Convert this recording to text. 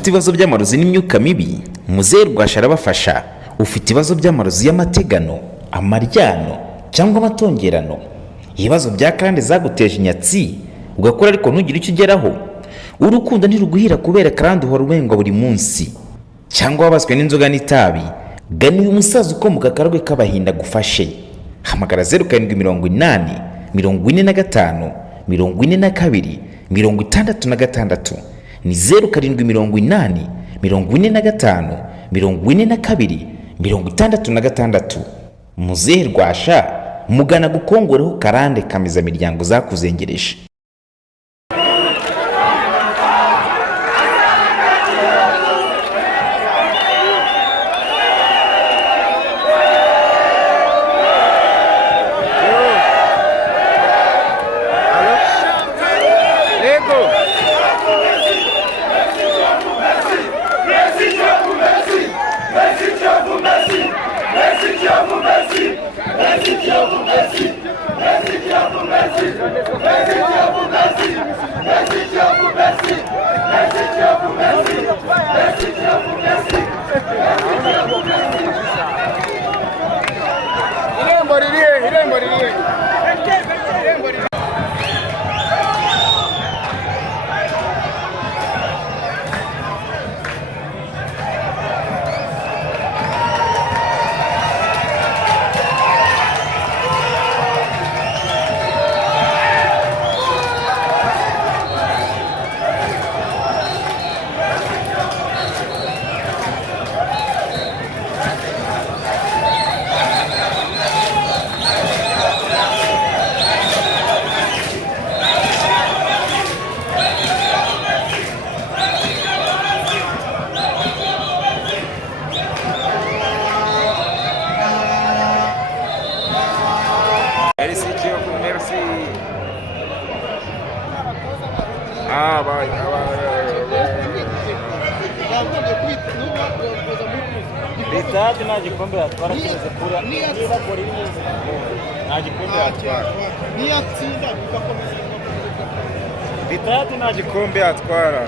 ufite ibibazo by'amarozi n'imyuka mibi, muzehe Rwasha arabafasha. Ufite ibibazo by'amarozi y'amategano, amaryano cyangwa amatongerano, ibibazo bya karande zaguteje inyatsi ugakora ariko ntugire icyo ugeraho, urukundo ntiruguhira kubera karande uhora ubengwa buri munsi, cyangwa wabaswe n'inzoga n'itabi, gana uyu musaza ukomoka akarwe k'abahinda gufashe. Hamagara 0780 45 42 66, ni 0780 45 42 66. Muzehe Rwasha, mugana gukongoreho karande kameza miryango zakuzengereje. Bitatu nta gikombe yatwara kugeza kure niba kuri nta gikombe yatwara niyatsinda bigakomeza bitatu nta gikombe yatwara.